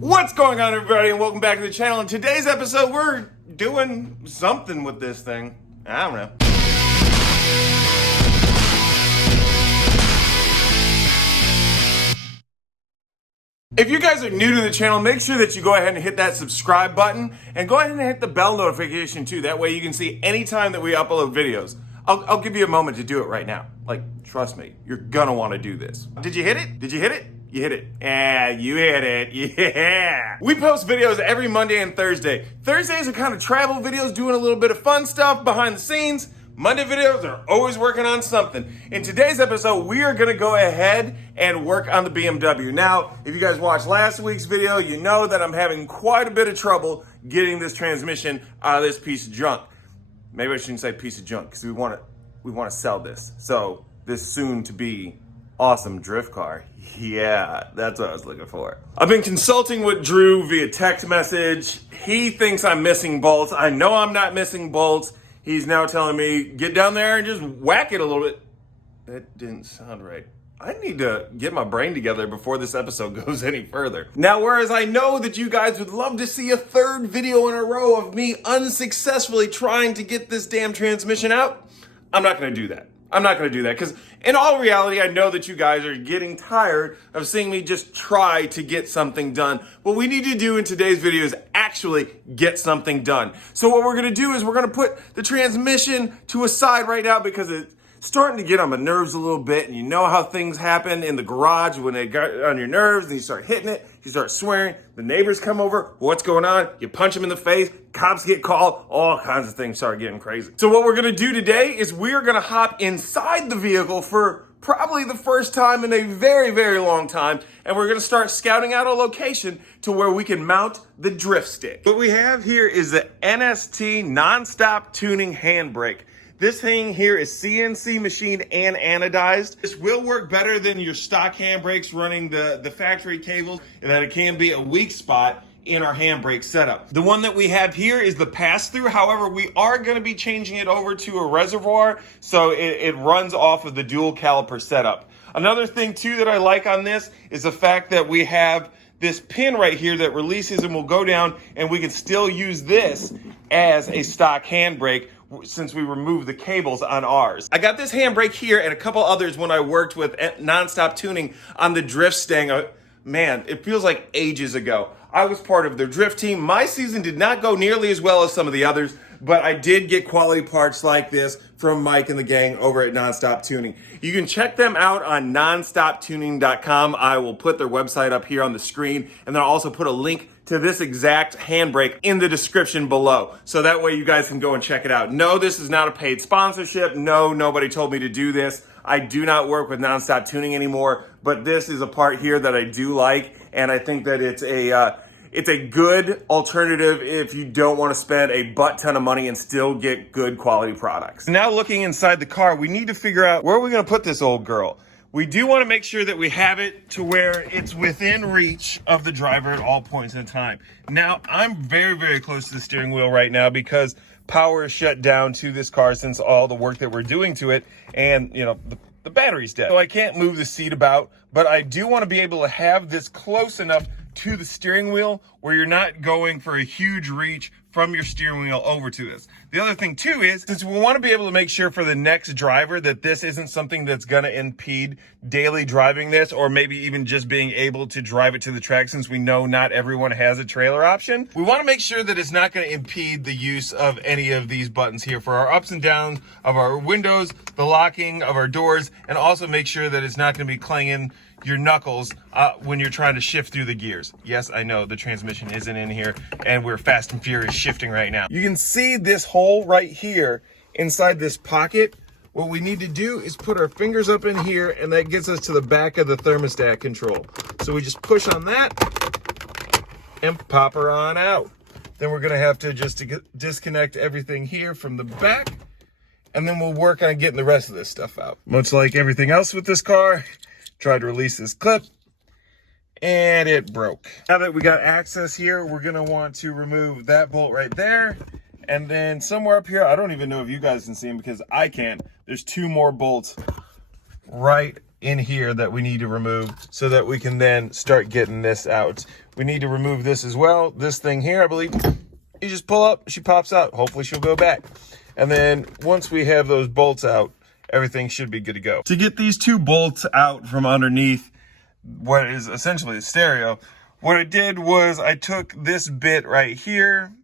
What's going on, everybody, and welcome back to the channel. In today's episode, we're doing something with this thing. I don't know. If you guys are new to the channel, make sure that you go ahead and hit that subscribe button and go ahead and hit the bell notification too. That way you can see anytime that we upload videos. I'll give you a moment to do it right now. Like, trust me, you're gonna want to do this. Did you hit it? Did you hit it? You hit it. Yeah, you hit it. Yeah. We post videos every Monday and Thursday. Thursdays are kind of travel videos, doing a little bit of fun stuff behind the scenes. Monday videos are always working on something. In today's episode, we are gonna go ahead and work on the BMW. Now, if you guys watched last week's video, you know that I'm having quite a bit of trouble getting this transmission out of this piece of junk. Maybe I shouldn't say piece of junk, because we wanna sell this. So, this soon to be awesome drift car. Yeah, that's what I was looking for. I've been consulting with Drew via text message. He thinks I'm missing bolts. I know I'm not missing bolts. He's now telling me, get down there and just whack it a little bit. That didn't sound right. I need to get my brain together before this episode goes any further. Now, whereas I know that you guys would love to see a third video in a row of me unsuccessfully trying to get this damn transmission out, I'm not gonna do that. I'm not gonna do that, because in all reality, I know that you guys are getting tired of seeing me just try to get something done. What we need to do in today's video is actually get something done. So what we're gonna do is we're gonna put the transmission to a side right now, because it's starting to get on my nerves a little bit. And you know how things happen in the garage when they got on your nerves and you start hitting it, you start swearing, the neighbors come over, what's going on? You punch them in the face, cops get called, all kinds of things start getting crazy. So what we're gonna do today is we're gonna hop inside the vehicle for probably the first time in a very, very long time, and we're gonna start scouting out a location to where we can mount the drift stick. What we have here is the NST non-stop tuning handbrake. This thing here is CNC machined and anodized. This will work better than your stock handbrakes running the factory cables, and that it can be a weak spot in our handbrake setup. The one that we have here is the pass-through. However, we are gonna be changing it over to a reservoir, so it runs off of the dual caliper setup. Another thing too that I like on this is the fact that we have this pin right here that releases and will go down, and we can still use this as a stock handbrake since we removed the cables on ours. I got this handbrake here and a couple others when I worked with Nonstop Tuning on the drift stang. Man, it feels like ages ago. I was part of their drift team. My season did not go nearly as well as some of the others, but I did get quality parts like this from Mike and the gang over at Nonstop Tuning. You can check them out on nonstoptuning.com. I will put their website up here on the screen, and then I'll also put a link to this exact handbrake in the description below. So that way you guys can go and check it out. No, this is not a paid sponsorship. No, nobody told me to do this. I do not work with Nonstop Tuning anymore, but this is a part here that I do like, and I think that it's a good alternative if you don't want to spend a butt ton of money and still get good quality products. Now looking inside the car, we need to figure out where we're going to put this old girl. We do want to make sure that we have it to where it's within reach of the driver at all points in time. Now, I'm very, very close to the steering wheel right now because power is shut down to this car since all the work that we're doing to it, and you know, the battery's dead. So I can't move the seat about, but I do want to be able to have this close enough to the steering wheel where you're not going for a huge reach from your steering wheel over to this. The other thing too is, since we want to be able to make sure for the next driver that this isn't something that's going to impede daily driving this, or maybe even just being able to drive it to the track, since we know not everyone has a trailer option, we want to make sure that it's not going to impede the use of any of these buttons here for our ups and downs of our windows, the locking of our doors, and also make sure that it's not going to be clanging your knuckles when you're trying to shift through the gears. Yes, I know the transmission isn't in here and we're fast and furious shifting right now. You can see this hole right here inside this pocket. What we need to do is put our fingers up in here, and that gets us to the back of the thermostat control. So we just push on that and pop her on out. Then we're gonna have to just disconnect everything here from the back, and then we'll work on getting the rest of this stuff out. Much like everything else with this car, tried to release this clip and it broke. Now that we got access here, we're gonna want to remove that bolt right there, and then somewhere up here, I don't even know if you guys can see them because I can't, there's two more bolts right in here that we need to remove so that we can then start getting this out. We need to remove this as well. This thing here, I believe, you just pull up, she pops out. Hopefully she'll go back. And then once we have those bolts out, everything should be good to go. To get these two bolts out from underneath what is essentially a stereo, what I did was I took this bit right here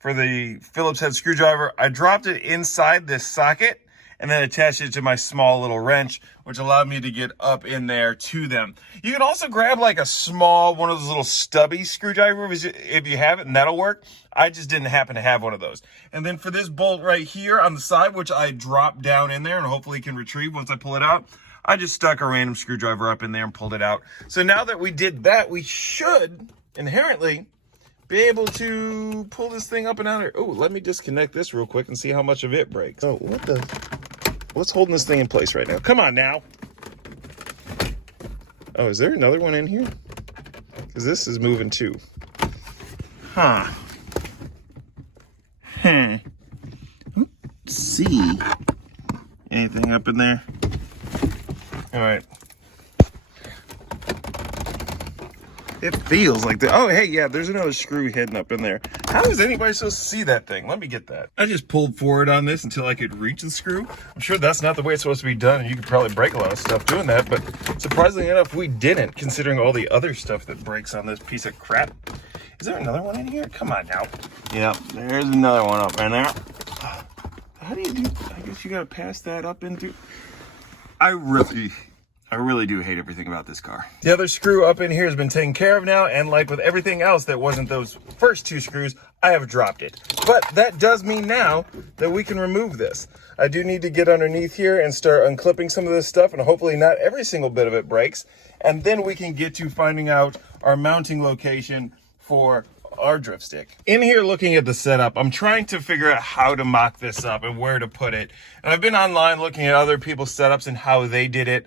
for the Phillips head screwdriver. I dropped it inside this socket and then attached it to my small little wrench, which allowed me to get up in there to them. You can also grab like a small, one of those little stubby screwdrivers if you have it, and that'll work. I just didn't happen to have one of those. And then for this bolt right here on the side, which I dropped down in there and hopefully can retrieve once I pull it out, I just stuck a random screwdriver up in there and pulled it out. So now that we did that, we should inherently be able to pull this thing up and out here. Oh, let me disconnect this real quick and see how much of it breaks. Oh, what's holding this thing in place right now? Come on now. Oh, is there another one in here? Because this is moving too. Huh. Let's see. Anything up in there? All right. It feels like that. Oh, hey, yeah, there's another screw hidden up in there. How is anybody supposed to see that thing? Let me get that. I just pulled forward on this until I could reach the screw. I'm sure that's not the way it's supposed to be done, and you could probably break a lot of stuff doing that, but surprisingly enough, we didn't, considering all the other stuff that breaks on this piece of crap. Is there another one in here? Come on now. Yep, there's another one up in there. How do you do? I guess you gotta pass that up into. I really do hate everything about this car. The other screw up in here has been taken care of now, and like with everything else that wasn't those first two screws, I have dropped it. But that does mean now that we can remove this. I do need to get underneath here and start unclipping some of this stuff, and hopefully not every single bit of it breaks. And then we can get to finding out our mounting location for our drift stick. In here looking at the setup, I'm trying to figure out how to mock this up and where to put it. And I've been online looking at other people's setups and how they did it.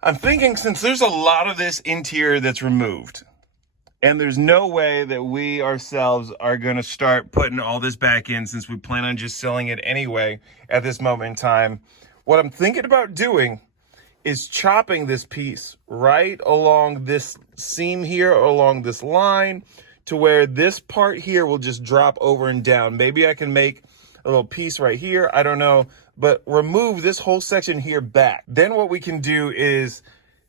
I'm thinking, since there's a lot of this interior that's removed, and there's no way that we ourselves are going to start putting all this back in, since we plan on just selling it anyway at this moment in time, what I'm thinking about doing is chopping this piece right along this seam here, along this line, to where this part here will just drop over and down. Maybe I can make a little piece right here, I don't know, but remove this whole section here back. Then what we can do is,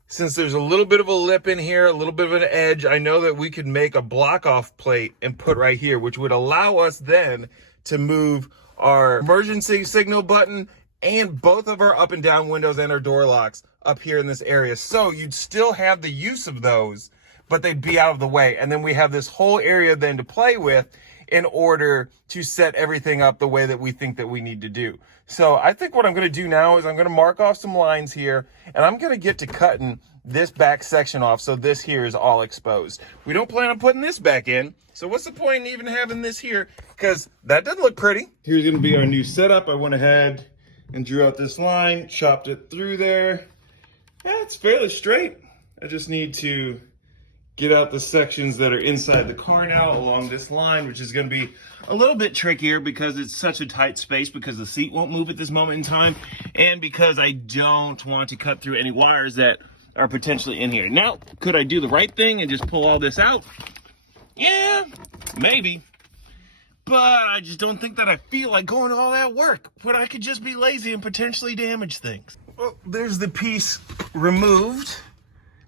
since there's a little bit of a lip in here, a little bit of an edge, I know that we could make a block off plate and put right here, which would allow us then to move our emergency signal button and both of our up and down windows and our door locks up here in this area. So you'd still have the use of those, but they'd be out of the way. And then we have this whole area then to play with in order to set everything up the way that we think that we need to do. So I think what I'm going to do now is I'm going to mark off some lines here, and I'm going to get to cutting this back section off so this here is all exposed. We don't plan on putting this back in, so what's the point in even having this here? Because that doesn't look pretty. Here's going to be our new setup. I went ahead and drew out this line, chopped it through there. Yeah, it's fairly straight. I just need to get out the sections that are inside the car now along this line, which is going to be a little bit trickier because it's such a tight space, because the seat won't move at this moment in time, and because I don't want to cut through any wires that are potentially in here. Now, could I do the right thing and just pull all this out? Yeah, maybe. But I just don't think that I feel like going to all that work, but I could just be lazy and potentially damage things. Well, there's the piece removed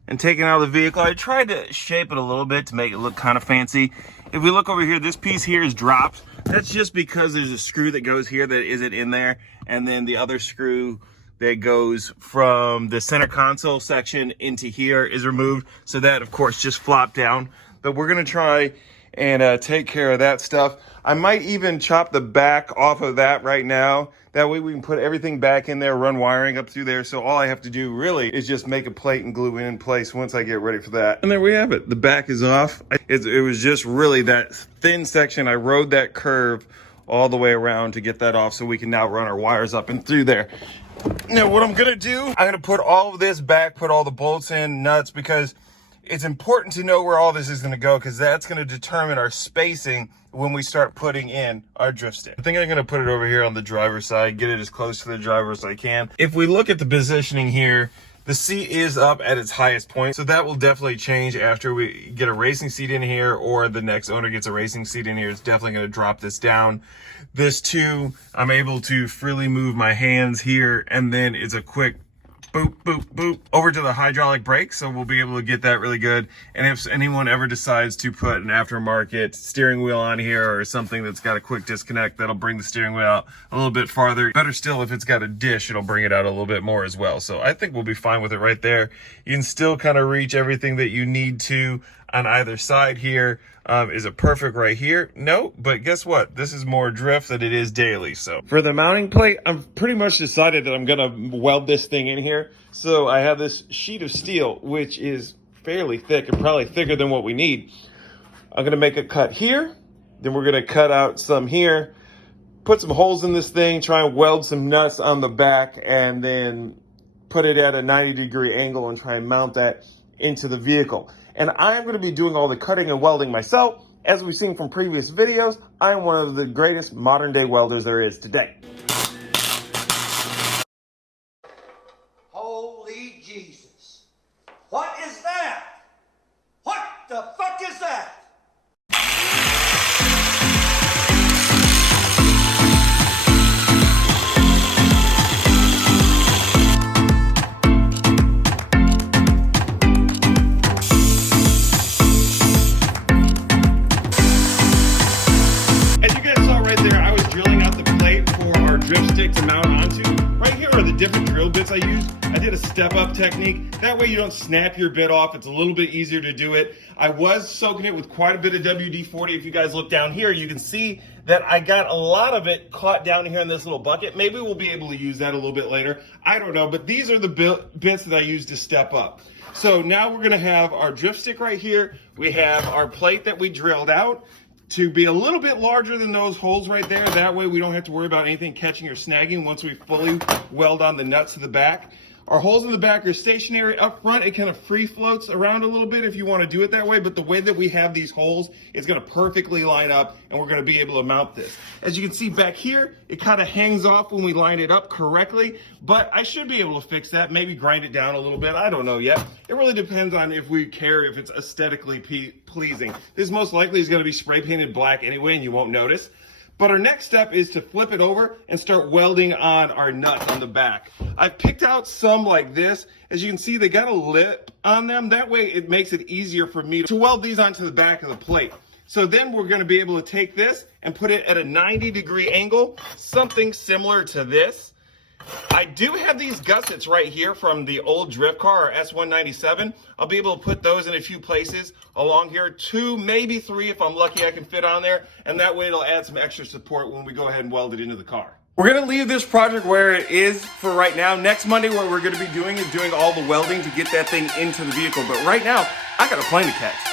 and taken out of the vehicle. I tried to shape it a little bit to make it look kind of fancy. If we look over here, this piece here is dropped. That's just because there's a screw that goes here that isn't in there, and then the other screw that goes from the center console section into here is removed. So that, of course, just flopped down. But we're gonna try and take care of that stuff. I might even chop the back off of that right now. That way we can put everything back in there, run wiring up through there. So all I have to do really is just make a plate and glue it in place once I get ready for that. And there we have it. The back is off. It was just really that thin section. I rode that curve all the way around to get that off so we can now run our wires up and through there. Now what I'm gonna do, I'm gonna put all of this back, put all the bolts in, nuts, because it's important to know where all this is gonna go, because that's gonna determine our spacing when we start putting in our drift stick. I think I'm gonna put it over here on the driver's side, get it as close to the driver as I can. If we look at the positioning here, The seat is up at its highest point, so that will definitely change after we get a racing seat in here, or the next owner gets a racing seat in here. It's definitely going to drop this down. This too, I'm able to freely move my hands here, and then it's a quick boop, boop, boop, over to the hydraulic brake, so we'll be able to get that really good. And if anyone ever decides to put an aftermarket steering wheel on here or something that's got a quick disconnect, that'll bring the steering wheel out a little bit farther. Better still, if it's got a dish, it'll bring it out a little bit more as well. So I think we'll be fine with it right there. You can still kind of reach everything that you need to on either side here. Is it perfect right here? No, but guess what? This is more drift than it is daily. So for the mounting plate, I'm pretty much decided that I'm gonna weld this thing in here. So I have this sheet of steel, which is fairly thick and probably thicker than what we need. I'm gonna make a cut here, then we're gonna cut out some here, put some holes in this thing, try and weld some nuts on the back, and then put it at a 90-degree angle and try and mount that into the vehicle. And I'm going to be doing all the cutting and welding myself. As we've seen from previous videos, I'm one of the greatest modern day welders there is today. Holy Jesus. What is that? What the fuck is that? To mount onto. Right here are the different drill bits I use. I did a step-up technique. That way you don't snap your bit off. It's a little bit easier to do it. I was soaking it with quite a bit of WD-40. If you guys look down here, you can see that I got a lot of it caught down here in this little bucket. Maybe we'll be able to use that a little bit later. I don't know, but these are the bits that I use to step up. So now we're gonna have our drift stick right here. We have our plate that we drilled out to be a little bit larger than those holes right there. That way we don't have to worry about anything catching or snagging once we fully weld on the nuts to the back. Our holes in the back are stationary. Up front, it kind of free floats around a little bit if you want to do it that way, but the way that we have these holes is going to perfectly line up, and we're going to be able to mount this. As you can see back here, it kind of hangs off when we line it up correctly, but I should be able to fix that, maybe grind it down a little bit. I don't know yet. It really depends on if we care if it's aesthetically pleasing. This most likely is going to be spray painted black anyway, and you won't notice. But our next step is to flip it over and start welding on our nuts on the back. I've picked out some like this. As you can see, they got a lip on them. That way it makes it easier for me to weld these onto the back of the plate. So then we're going to be able to take this and put it at a 90-degree angle, something similar to this. I do have these gussets right here from the old drift car, our S197. I'll be able to put those in a few places along here, 2, maybe 3 if I'm lucky I can fit on there, and that way it'll add some extra support when we go ahead and weld it into the car. We're going to leave this project where it is for right now. Next Monday, what we're going to be doing is doing all the welding to get that thing into the vehicle. But right now, I got a plane to catch.